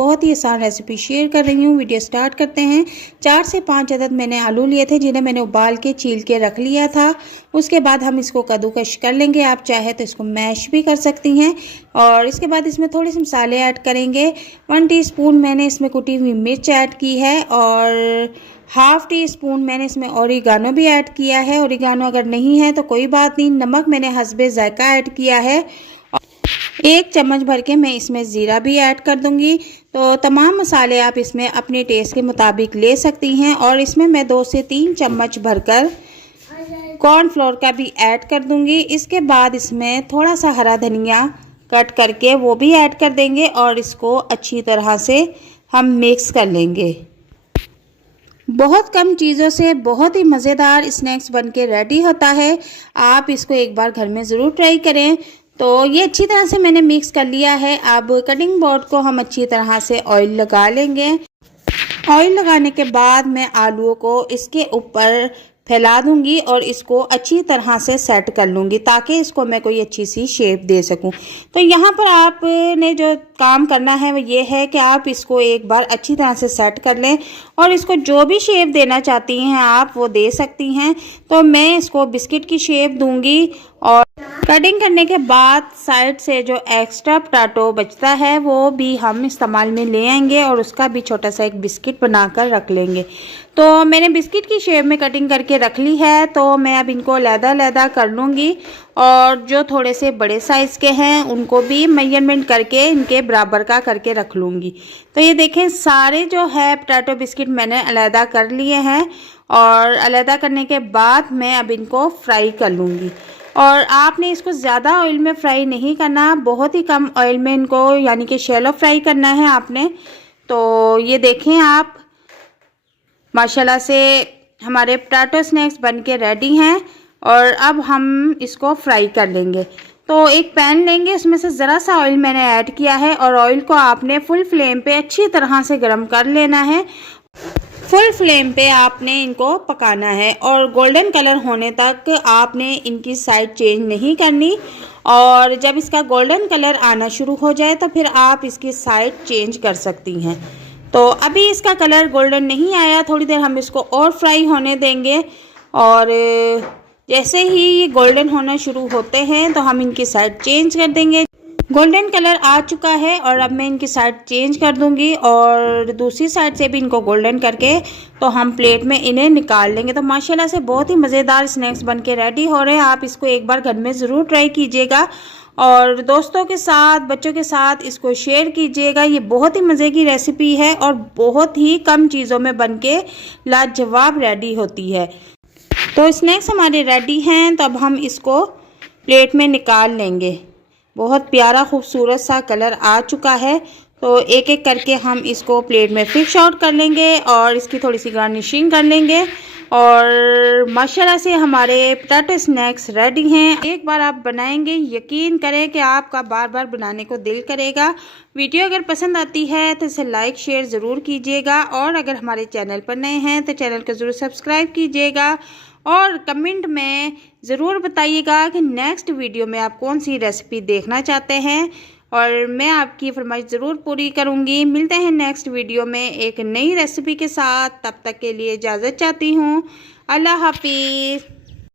बहुत ही आसान recipe share कर रही हूँ। वीडियो स्टार्ट करते हैं। 4 से 5 अदद मैंने आलू लिए थे, जिन्हें मैंने उबाल के छील के रख लिया था। उसके बाद हम इसको कद्दूकश कर लेंगे। आप चाहे तो इसको मैश भी कर सकती हैं। और इसके बाद इसमें थोड़े से मसाले ऐड करेंगे। 1 टीस्पून मैंने इसमें कुटी हुई मिर्च ऐड की है और हाफ़ टी स्पून मैंने इसमें ओरिगानो भी ऐड किया है। ओरिगानो अगर नहीं है तो कोई बात नहीं। नमक मैंने हस्बे ज़ायका ऐड किया है। 1 चम्मच भर के मैं इसमें ज़ीरा भी ऐड कर दूंगी। तो तमाम मसाले आप इसमें अपने टेस्ट के मुताबिक ले सकती हैं। और इसमें मैं 2 से 3 चम्मच भरकर कॉर्नफ्लोर का भी ऐड कर दूंगी। इसके बाद इसमें थोड़ा सा हरा धनिया कट करके वो भी ऐड कर देंगे और इसको अच्छी तरह से हम मिक्स कर लेंगे। बहुत कम चीज़ों से बहुत ही मज़ेदार स्नैक्स बनके रेडी होता है। आप इसको एक बार घर में ज़रूर ट्राई करें। तो ये अच्छी तरह से मैंने मिक्स कर लिया है। अब कटिंग बोर्ड को हम अच्छी तरह से ऑयल लगा लेंगे। ऑयल लगाने के बाद मैं आलूओं को इसके ऊपर फैला दूंगी और इसको अच्छी तरह से सेट कर लूँगी, ताकि इसको मैं कोई अच्छी सी शेप दे सकूं। तो यहाँ पर आपने जो काम करना है वो ये है कि आप इसको एक बार अच्छी तरह से सेट कर लें और इसको जो भी शेप देना चाहती हैं आप वो दे सकती हैं। तो मैं इसको बिस्किट की शेप दूंगी। और कटिंग करने के बाद साइड से जो एक्स्ट्रा पोटैटो बचता है वो भी हम इस्तेमाल में ले आएंगे और उसका भी छोटा सा एक बिस्किट बनाकर रख लेंगे। तो मैंने बिस्किट की शेप में कटिंग करके रख ली है। तो मैं अब इनको अलग-अलग कर लूँगी और जो थोड़े से बड़े साइज़ के हैं उनको भी मेजरमेंट करके इनके बराबर का करके रख लूँगी। तो ये देखें, सारे जो है पोटैटो बिस्किट मैंने अलग कर लिए हैं और अलग करने के बाद मैं अब इनको फ्राई कर लूँगी। और आपने इसको ज़्यादा ऑयल में फ्राई नहीं करना, बहुत ही कम ऑयल में इनको यानी कि शैलो फ्राई करना है आपने। तो ये देखें आप, माशाल्लाह से हमारे पोटैटो स्नैक्स बनके रेडी हैं और अब हम इसको फ्राई कर लेंगे। तो एक पैन लेंगे, उसमें से ज़रा सा ऑयल मैंने ऐड किया है और ऑयल को आपने फुल फ्लेम पे अच्छी तरह से गर्म कर लेना है। फुल फ्लेम पे आपने इनको पकाना है और गोल्डन कलर होने तक आपने इनकी साइड चेंज नहीं करनी। और जब इसका गोल्डन कलर आना शुरू हो जाए तो फिर आप इसकी साइड चेंज कर सकती हैं। तो अभी इसका कलर गोल्डन नहीं आया, थोड़ी देर हम इसको और फ्राई होने देंगे। और जैसे ही ये गोल्डन होना शुरू होते हैं तो हम इनकी साइड चेंज कर देंगे। गोल्डन कलर आ चुका है और अब मैं इनकी साइड चेंज कर दूंगी और दूसरी साइड से भी इनको गोल्डन करके तो हम प्लेट में इन्हें निकाल लेंगे। तो माशाल्लाह से बहुत ही मज़ेदार स्नैक्स बनके रेडी हो रहे हैं। आप इसको एक बार घर में ज़रूर ट्राई कीजिएगा और दोस्तों के साथ, बच्चों के साथ इसको शेयर कीजिएगा। ये बहुत ही मज़े की रेसिपी है और बहुत ही कम चीज़ों में बनके लाजवाब रेडी होती है। तो स्नैक्स हमारे रेडी हैं। तो अब हम इसको प्लेट में निकाल लेंगे। बहुत प्यारा खूबसूरत सा कलर आ चुका है। तो एक एक करके हम इसको प्लेट में फिश आउट कर लेंगे और इसकी थोड़ी सी गार्निशिंग कर लेंगे। और माशाल्लाह से हमारे पोटैटो स्नैक्स रेडी हैं। एक बार आप बनाएंगे, यकीन करें कि आपका बार बार बनाने को दिल करेगा। वीडियो अगर पसंद आती है तो इसे लाइक शेयर ज़रूर कीजिएगा और अगर हमारे चैनल पर नए हैं तो चैनल को ज़रूर सब्सक्राइब कीजिएगा और कमेंट में ज़रूर बताइएगा कि नेक्स्ट वीडियो में आप कौन सी रेसिपी देखना चाहते हैं और मैं आपकी फरमाइश ज़रूर पूरी करूँगी। मिलते हैं नेक्स्ट वीडियो में एक नई रेसिपी के साथ। तब तक के लिए इजाज़त चाहती हूँ। अल्लाह हाफिज़।